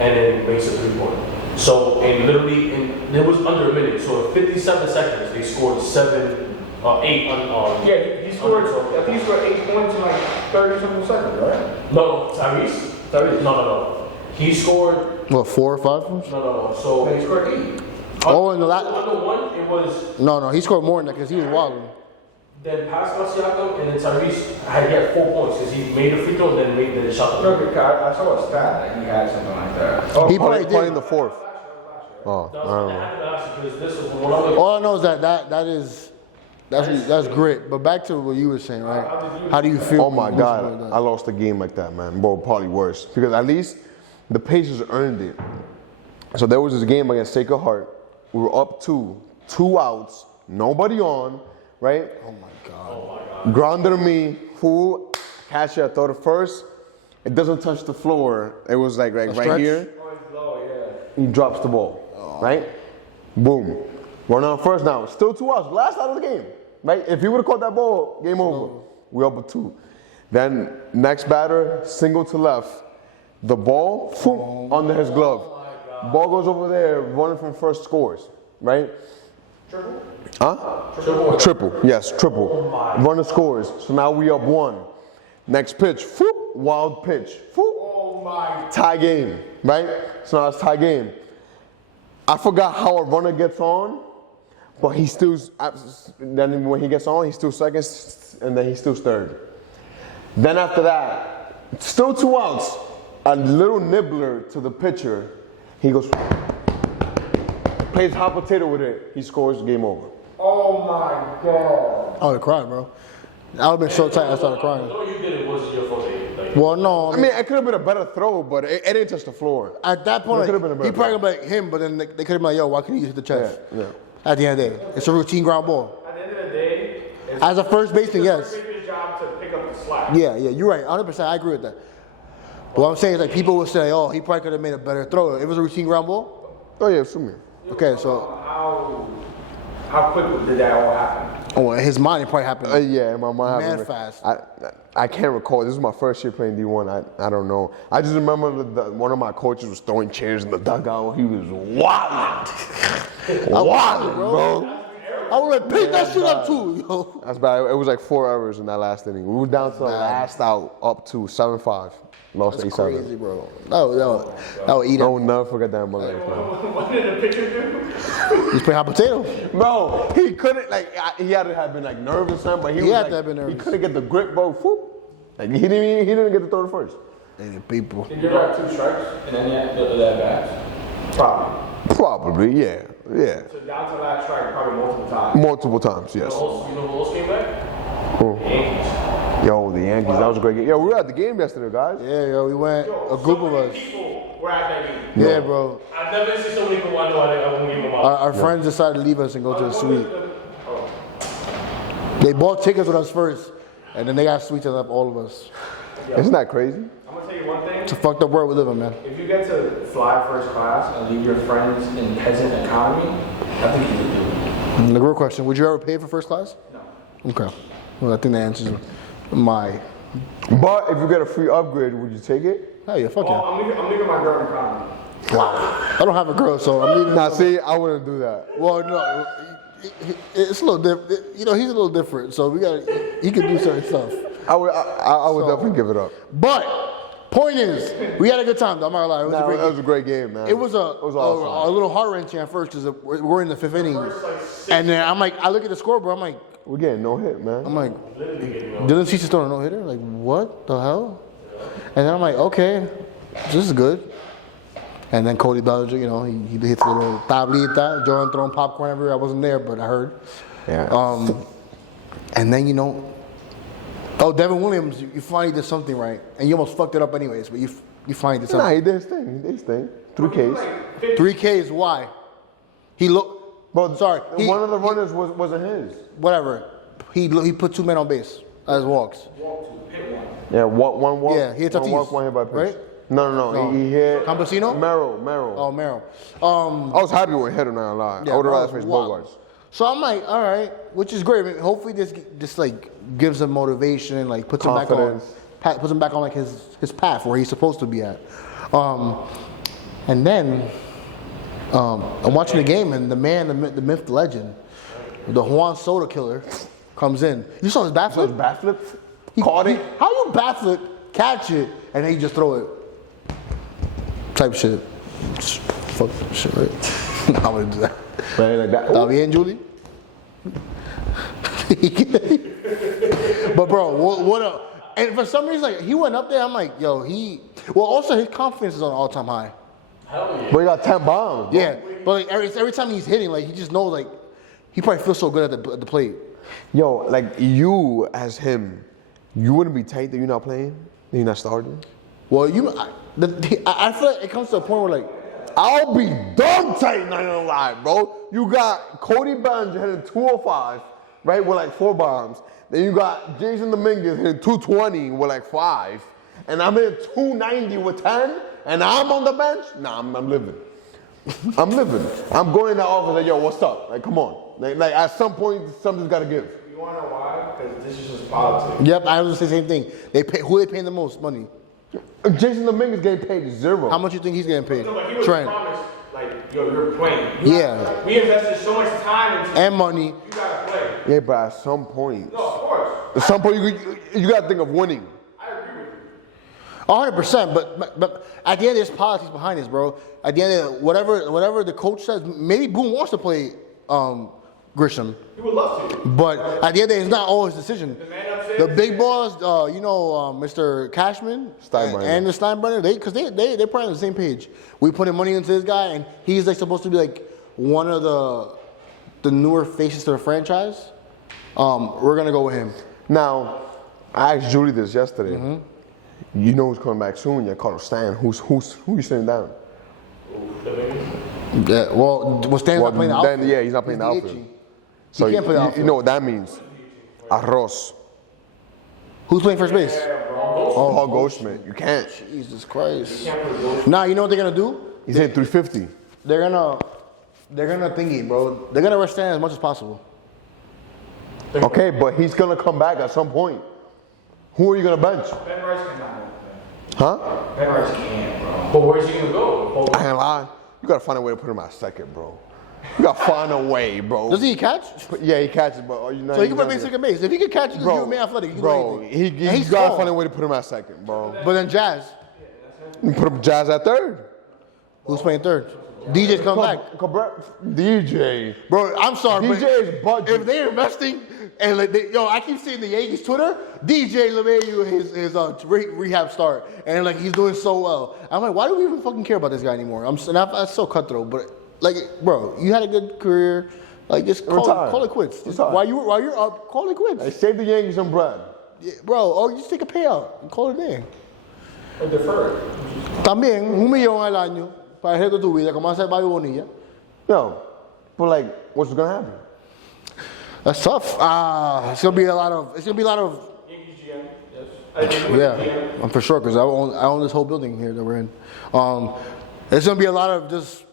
and then makes a 3-point. So, it was under a minute. So, in 57 seconds, they scored 8 on. Yeah, he scored. I think he scored 8 points in like 30-something seconds, right? No, Tyrese? No. He scored. What, 4 or 5? No. So, He scored 8. Oh, in the last. under 1, it was. No, he scored more than that because he was wilding. Then Pascal Siakam and then Tyrese had to get 4 points because he made a free throw and then shot the No, because I saw a stat that he had something like that. Oh, He probably Playing did. the fourth. Oh, I don't know. because this was one of the. All I know is that's great. But back to what you were saying, right? How do you feel? Oh my God, I lost a game like that, man. Bro, probably worse. Because at least the Pacers earned it. So there was this game against Sacred Heart. We were up 2 outs, nobody on, right? Oh my God. Grounded me, full catch it, I throw the first. It doesn't touch the floor. It was like right stretch? here. He drops the ball, right? Boom. We're on first now. Still 2 outs. Last out of the game, right? If he would have caught that ball, game over. We're up with 2. Then next batter, single to left. The ball, under his glove. Ball goes over there, running from first, scores, right? Triple? Huh? Triple, yes, triple. Runner scores. So now we up 1. Next pitch, wild pitch. Oh my. Tie game, right? So now it's tie game. I forgot how a runner gets on, but he still, then when he gets on, he's still second, and then he's still third. Then after that, still 2 outs, a little nibbler to the pitcher. He goes, plays hot potato with it. He scores, game over. Oh my God. I would have cried, bro. I would have been so tight I started crying. No, you did it. Was your fault? Like, Well, no. I mean, it could have been a better throw, but it didn't touch the floor. At that point, It could've been a better he probably gonna be like him, but then they could have been like, yo, why couldn't you hit the chest? Yeah. At the end of the day, it's a routine ground ball. At the end of the day, it's As a first baseman, yes. his job to pick up the slack. Yeah, you're right. 100%. I agree with that. But what I'm saying is, like, people will say, oh, he probably could have made a better throw. It was a routine ground ball? Oh yeah, sue me. Okay, so How quick did that all happen? Oh, in his mind, it probably happened. Yeah, in my mind. Man fast. I can't recall. This is my first year playing D1. I don't know. I just remember one of my coaches was throwing chairs in the dugout. He was wilding. Wilding, bro. I would have picked that shit up too, yo. That's bad. It was like 4 errors in that last inning. We were down to the last out, up to 7-5. Lost That's 8-7. crazy, bro. That would eat I up. will never forget that in my life, man. What did the pitcher do? He's playing hot potato. Bro, he couldn't, like, he had to have been, like, nervous or something, but he was, had like, to have been nervous. he couldn't get the grip, bro. Whoop. Like, he didn't get to throw the first. Hey, people. Did you ever have 2 strikes and then that bats? Probably, yeah. So down to last strike, probably multiple times. Multiple times, yes. You know who else came back? Who? The Yankees. Yo, the Yankees, that was a great game. Yo, we were at the game yesterday, guys. Yeah, yo, we went, a group of us. People were at that game. Yeah, bro. I've never seen so many people I know I won't give them up. Our friends decided to leave us and go to the suite. They bought tickets with us first, and then they got suites and left all of us. Isn't that crazy? I'm gonna tell you one thing. It's a fucked up world we live in, man. If you get to fly first class and leave your friends in peasant economy, I think you would do it. And the real question, would you ever pay for first class? No. Okay. Well, I think the answer is my. But if you get a free upgrade, would you take it? Hell yeah, fuck Oh, yeah. I'm leaving my girl in economy. I don't have a girl, so I'm leaving. Nah, see, I wouldn't do that. Well, no, it's a little different. You know, he's a little different, so he can do certain stuff. I would definitely give it up. But point is, we had a good time. Though, I'm not gonna lie. It was a great It was a great game, man. It was awesome. a little heart wrenching at first because we're in the 5th inning, and then I'm like, I look at the scoreboard, We're getting no hit, man. I'm like, Dylan Cease's throwing a no hitter. Like, what the hell? And then I'm like, okay, this is good. And then Cody Bellinger, you know, he hits a little tablita. Jordan throwing popcorn everywhere. I wasn't there, but I heard. Yeah. And then, you know, Devin Williams, you finally did something right. And you almost fucked it up anyways, but you finally did something. Nah, he did his thing. He did his thing. 3 Ks. 3 Ks, why? He looked, But sorry. one of the runners wasn't his. Whatever. He put 2 men on base as walks. Yeah, one walk. Yeah, he hit one Tatis, walk, 1 hit by pitch. right? No. He hit Campesino? Merrill. Oh, Merrill. I was happy when he hit him, not gonna lie. I would have rather faced Bogarts. So I'm like, all right, which is great. I mean, hopefully this like gives him motivation, like puts Confidence. him back on like his path where he's supposed to be at. And then I'm watching the game, and the man, the myth, the legend, the Juan Soto killer, comes in. You saw his bat flip? Bat flip? Caught it? How you bat flip, catch it, and then you just throw it? Type shit. Fuck shit, right? I would do that. Right, like that. Está bien, Julie? But bro, what a, and for some reason, like, he went up there, I'm like, yo, well, also his confidence is on an all-time high. Hell yeah. But he got 10 bombs. Bro. Yeah, but like every time he's hitting, like, he just knows, like, he probably feels so good at the plate. Yo, like you as him, you wouldn't be tight that you're not playing, that you're not starting. Well, I feel like it comes to a point where, like, I'll be dumb tight, not gonna lie, bro. You got Cody Bellinger hitting 205, right, with like 4 bombs. Then you got Jason Dominguez hitting 220 with like 5. And I'm hitting 290 with 10, and I'm on the bench? Nah, I'm living. I'm living. I'm going in the office like, yo, what's up? Like, come on. Like at some point, something's gotta give. You wanna know why? Because this is just politics. yep, I was gonna say the same thing. Who they paying the most money? Jason Dominguez getting paid 0. How much you think he's getting paid? No, but he was Trent. promised, like, yo, you're playing. Yeah. We invested so much time into And money. you gotta play. Yeah, but at some point, No, of course. at some point you gotta think of winning. I agree with you. 100%, but at the end there's politics behind this, bro. At the end of whatever the coach says, maybe Boone wants to play Grisham, He would love to. but at the end of the day, it's not always his decision. The man upstairs. The big boss, Mr. Cashman Steinbrenner. and the Steinbrenner, they're probably on the same page. We putting money into this guy, and he's like supposed to be like one of the newer faces to the franchise. We're gonna go with him. Now, I asked Julie this yesterday. You know who's coming back soon? Yeah, Carlos Stan. Who you sitting down? Yeah, well, Stan's not playing the outfield. Then, yeah, he's not playing the He's outfield. itchy. So He can't play the you outfield. know what that means? Arroz. Who's playing first base? Paul Goldschmidt. You can't. Jesus Christ. Nah, you know what they're gonna do? He's hitting 350. They're gonna thingy, bro. They're gonna rush Stan as much as possible. Okay, but he's gonna come back at some point. Who are you gonna bench? Ben Rice cannot move. Huh? Ben Rice can't, bro. But where's he gonna go? I can't lie. You gotta find a way to put him at second, bro. You gotta find a way, bro. Does he catch? Yeah, he catches, but are you not? So he can put me second base. If he can catch, bro, you're man athletic. You can bro. do anything. He And he's gotta tall. find a way to put him at second, bro. But then Jazz, You put him Jazz at third. who's playing third? DJ's coming back. DJ. Bro, I'm sorry, DJ is but budget. if they're investing, and like I keep seeing the Yankees Twitter, DJ LeMahieu his rehab start, and like he's doing so well. I'm like, why do we even fucking care about this guy anymore? That's so cutthroat, but like, bro, you had a good career, like just call it quits. Just, while you're up, call it quits. Hey, save the Yankees some bread. Yeah, bro, or just take a payout and call it a day. Or deferred. También, $1 millón al año para el resto de tu vida, como hace Mario Bonilla. Yo, but like, what's gonna happen? That's tough. It's gonna be a lot of. Yankees GM, yes. Yeah, I'm for sure because I own this whole building here that we're in. It's gonna be a lot of just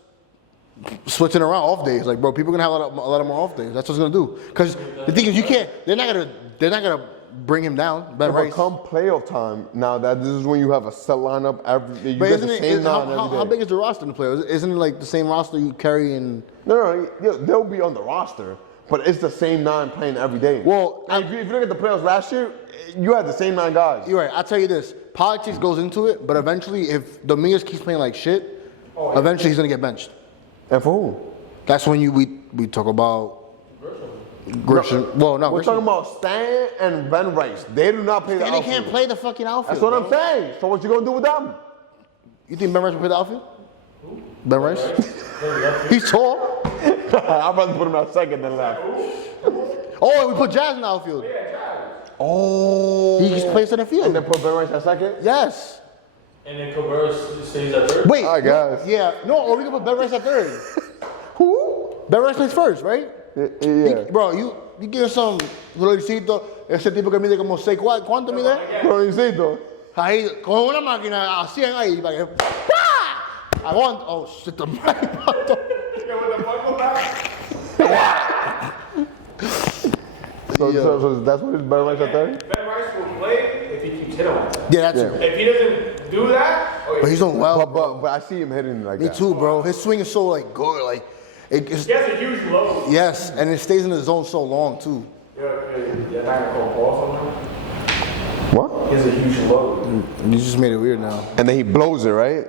switching around off days. Like, bro, people are gonna have a lot of more off days. That's what's gonna do. Because the thing is, you can't. They're not gonna bring him down. Ben But Rice. come playoff time, now that this is when you have a set lineup every. You But get isn't the it? same nine every How day. big is the roster in the playoffs? Isn't it like the same roster you carry in? No, they'll be on the roster, but it's the same 9 playing every day. Well, And if you look at the playoffs last year, you had the same 9 guys. You're right. I'll tell you this. Politics goes into it, but eventually, if Dominguez keeps playing like shit, eventually he's gonna get benched. And for who? That's when we talk about Grisham. Well, no, We're Grisham. talking about Stan and Ben Rice. They do not play the And they outfield. can't play the fucking outfield. That's what I'm bro. saying. So what you gonna do with them? You think Ben Rice will play the outfield? Ben Rice? He's tall. I'd rather put him at second than left. Oh, we put Jazz in the outfield. Oh. He just plays in the And field. then put Ben Rice at second? Yes. And then Cabrera stays at third. Wait. I guess. Yeah. No, or we can put Ben Rice at third. Who? Ben Rice plays first, right? Yeah. Bro, you give some floricito, ese tipo que mide como 6'4", ¿cuánto mide? Florencito. Ahí, con una máquina, a 100 ahí, para que... ¡Pah! Aguanta. Oh, shit, the mic. Yeah, with the buckle back. So that's what is Ben Rice at third? Ben Rice will play if he keeps hitting like that. Yeah, that's Yeah. it. If he doesn't do that, But he's doing well. But I see him hitting like Me that. too, bro. His swing is so like good, like it's he has a huge load. yes, and it stays in the zone so long too. Yeah, not gonna call Paul something. What? He has a huge load. You just made it weird now. And then he blows it, right?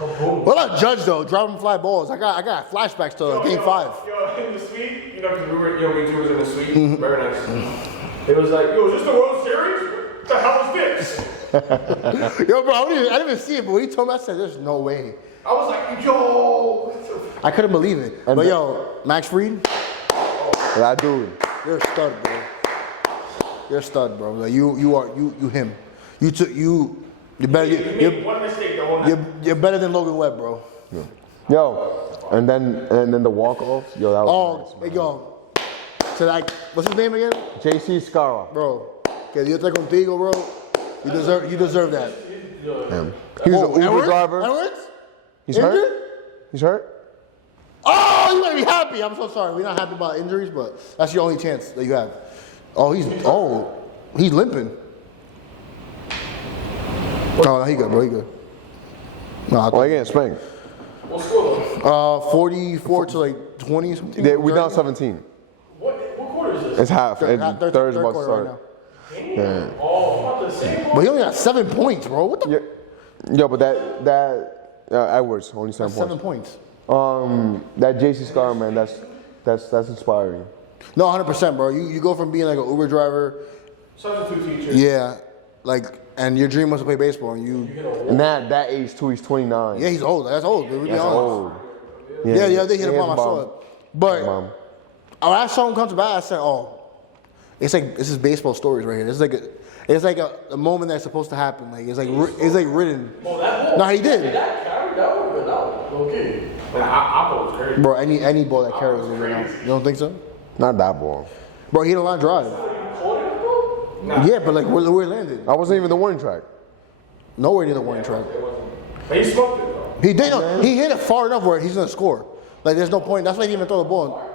What about Judge though? Dropping fly balls. I got flashbacks to Game 5. Yo, in the suite, you know, because we were, me two was in the suite. Very nice. It was like, yo, is this the World Series? What the hell is this? Yo, bro, I didn't even see it, but when he told me, I said, "There's no way." I was like, yo. I couldn't believe it. But yo, Max Fried, That dude. you're a stud, bro. You're a stud, bro. Like you are him. You're better. He made one mistake the whole night. You're better than Logan Webb, bro. Yo, and then the walk-offs. Yo, that was Oh, hey, yo. So like, what's his name again? nice. JC Scarra. Bro, que Dios esté contigo, bro. You deserve that. Damn. He was an Uber Edwards? driver. Edwards? He's Injured? hurt. He's hurt. Oh, you gotta be happy. I'm so sorry. We're not happy about injuries, but that's your only chance that you have. He's limping. No, he good, bro. He good. No, I Oh, he getting spanked. What score 44 to like 20 something. We down 17. what quarter is this? It's half. Third Third's about to quarter start. right now. Yeah. Oh, about the same. But he only got 7 points, bro. What the? Yeah. Yo, but that Edwards only 7 7 points. points. That JC Scar, man, that's inspiring. No, 100%, bro. You go from being like an Uber driver, Substitute teacher. yeah, like, and your dream was to play baseball, and you. And that age too, he's 29. Yeah, he's old. That's old. Dude, That's old. Yeah, they hit a he bomb. I saw it. But Bomb. when I saw him come to bat, I said, "Oh, it's like this is baseball stories right here. It's like a moment that's supposed to happen. Like it's like written." Oh, that ball. No, he did, That carry, that would have been out. Okay. Man, I thought it was crazy. bro. Any ball that carries it right now. You don't think so, Not that ball. bro? He hit a line drive. Yeah, but like where it landed, I wasn't even the warning track. nowhere near the warning track. But he smoked it, though. He did. No, he hit it far enough where he's gonna score. Like there's no point. That's why he didn't even throw the ball.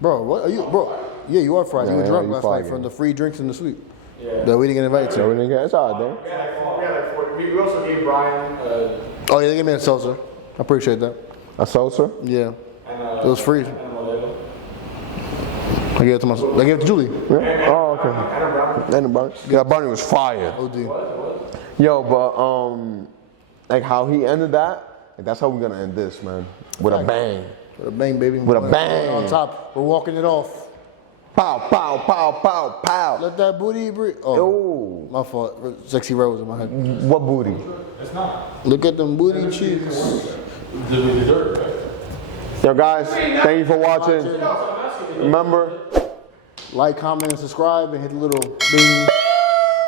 Bro, what are you, bro? Yeah, you are fried. You were Yeah, drunk you last fried, night yeah. from the free drinks and the sweet. Yeah. That we didn't get invited So to. we didn't get. It's all right, though. We had like 40. We also gave Brian Oh, yeah, they gave me a seltzer. I appreciate that. A salsa. Yeah. and It was free. and a Modelo. I gave it to myself. I gave it to Julie. Yeah. Oh, okay. And a Brown. And the Barney. Yeah, Barney was fire. OD. Yo, but like how he ended that, like, that's how we're gonna end this, man. With a bang. With a bang, baby. With a We're bang. on top. We're walking it off. Pow, pow, pow, pow, pow. Let that booty breathe. Oh, Yo, my fault. Sexy Rose in my head. what booty? It's not. Look at them booty cheeks. The dirt, right? Yo, guys, thank you for watching. Remember, Like, comment, and subscribe, and hit the little bing.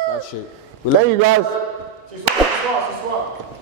That shit. thank you guys. She's swap.